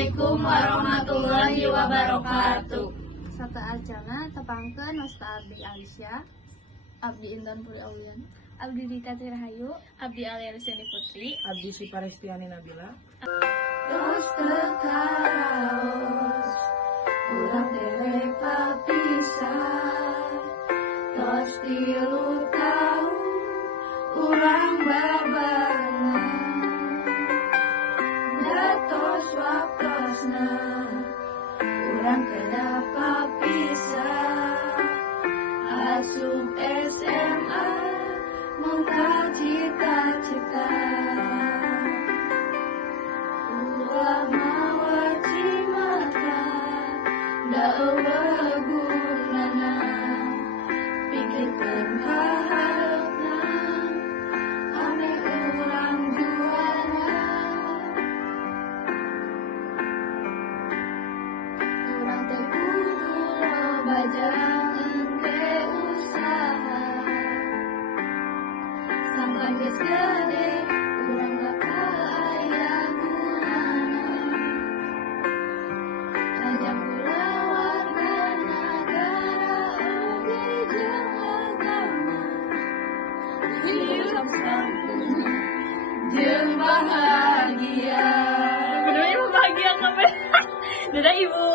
Assalamualaikum warahmatullahi wabarakatuh. Sata acana tepangkeun Wasta Abdi Aisyah, Abdi Intan Puri Aulian, Abdi Dita Tirahayu, Abdi Alianiseni Putri, Abdi Syifa Restiani Nabila. Tos tekaraos, urang derek papisah. Tos 3 taun, urang babarengan. Datos waktosna, urang kada papisah. Asup SMA, muka cita-cita. Ulah mawaci mata, da eueuh gunana. Pikirkeun ka hareupna, ame urang juara. Urang teh kudu loba jang engke usaha. Sangkan geus gede, urang bakal aya gunana. Ajak heula warga nagara oge jeung agama. Hirup santuna jeung bahagia. bener-bener bahagia sampai. Dadah Ibu.